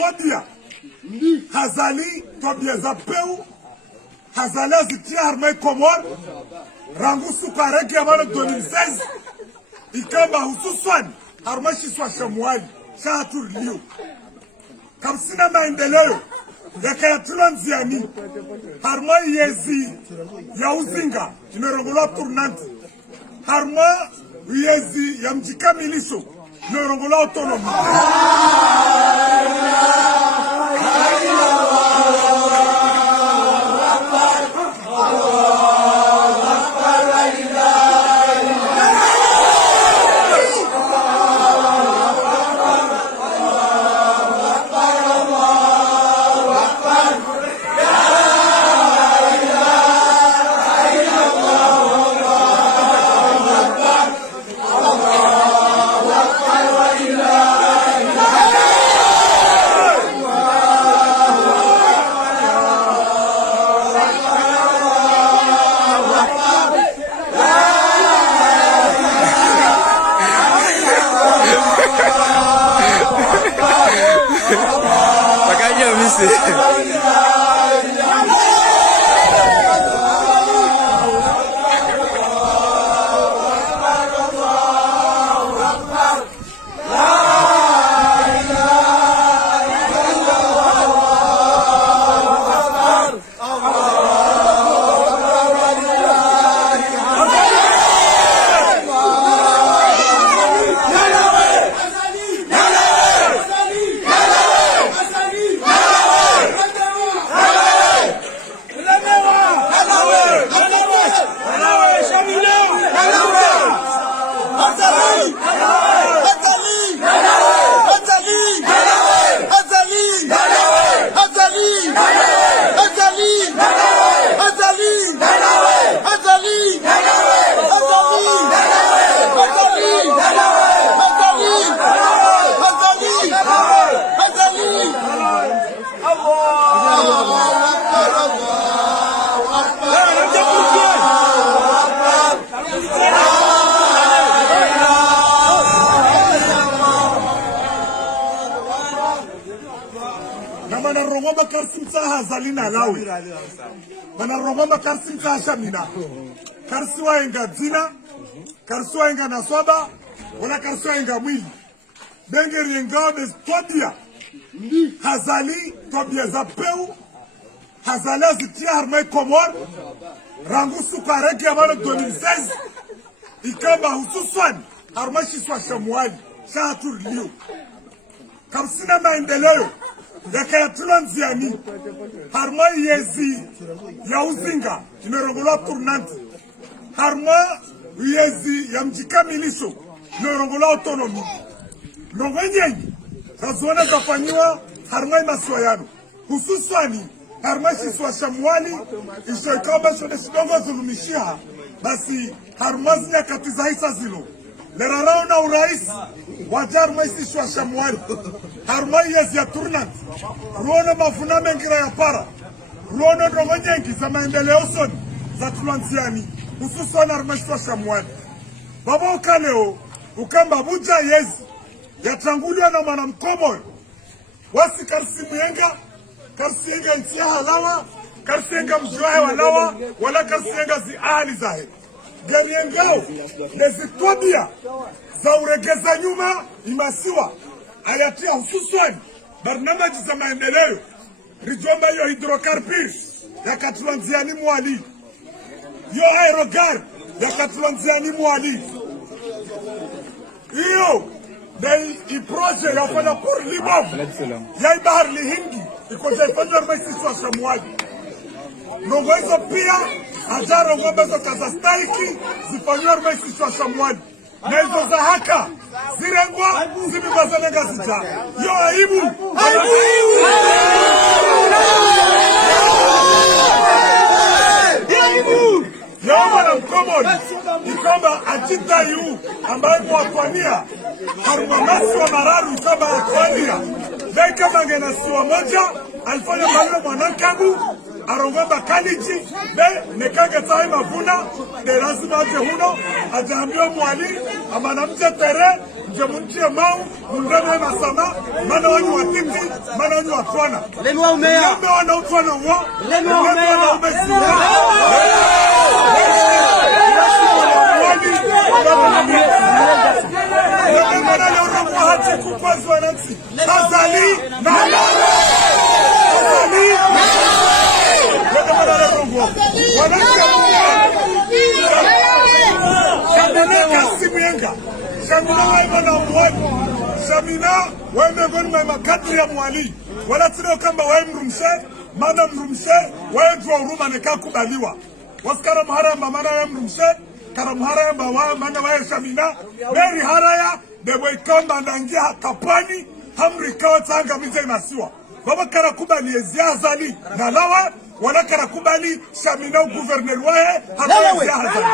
Tobia Hazali Tobia Zapeu Hazali Azitia Harmai Komor Rangusu Kareki Amana 2016 Ikamba hususan Harmai Shiswa Shamwali Shahatur Liu Kamsina maendeleo yakayatula nziani Harmai Yezi ya Uzinga imerongola turnanti Harma Yezi ya mjikamilisho imerongola autonomi Bana Roma Karsimsa Hazalina Lawi. Bana Roma Karsimsa Shamina. Karsiwa inga Zina, Karsiwa inga Naswaba, wala Karsiwa inga Mwili. Bengeri inga bez Tobia. Hazali Tobia Zapeu. Hazali Azitia Harmai Komor. Rangusu Kareki Amana 2016. Ikamba hususan Harmai Shiswa Shamwali. Shahatur Liu. Kamsina maendeleo yakayatula nziani Harmai Yezi ya Uzinga imerongola turnanti Harma Yezi ya mjikamilisho imerongola autonomi Nongenyengi kazuana kafanyiwa Harmai Maswayano hususani Harmai Shiswa Shamwali ishoikamba shone shidongo zulumishia basi Harmazi ya katiza hisa zilo Lerarao na urais wajar Harmai Shiswa Shamwali Harmai Yezi ya turnanti Ruona mafuna mengira ya para Ruona nongenyengi za maendeleo soni za tulanziani hususan Harmai Shiswa Shamwali Baba ukaleo ukamba buja Yezi yatanguliwa na mwanamkomor wasi Karsimuyenga Karsiyenga ntia halawa Karsiyenga mjuahe walawa wala Karsiyenga zi ahali zahe Gariengao lezi Tobia za uregeza nyuma imasiwa ayatia hususan barnamaji za maendeleo rijomba yo hidrokarbir ya katulanziani mwali yo aerogar ya katulanziani mwali iyo i projet ya fana pour Libam ya ibahar lihindi ikoja ifanya Harmai Shiswa Shamwali nongo hizo pia hajaro ngombe zo kazastaiki zifanywa Harmai Shiswa Shamwali na hizo za haka zirengwa zimibazanenga zija yo aibu Yoma na mkomoni ikamba ajita yu ambaye kuwakwania Harumamasi wa mararu ikamba akwania Daika mangena siwa moja alifanya malilo mwanankagu arongomba kaliji be nekage tai mavuna de lazima aje huno ajaambia mwali amana mje tere nje mnchie mau mndeme masama mana wanyu watiti mana wanyu watwana Lemwa umea lembe wana utwana uwa Lemwa umea wana umesiwa Lemana leo ramwa hati kupazwa nansi Azali na Azali Lemana leo ramwa Wananchi Shamina kasi mwenga Shamina waimana mwani Shamina waimegoni maima kadri ya mwali Wala tino kamba waimrumse Mana mrumse Waimjua uruma neka kubaliwa Waskara mharamba mana waimrumse Karam haramba wa mana wa Shamina Beri haraya Debo ikamba nangia kapani Hamri kawa tanga mize inasiwa Baba karakubali ezi azali Na lawa wala karakubali Shamina u guverner wae Haba ezi azali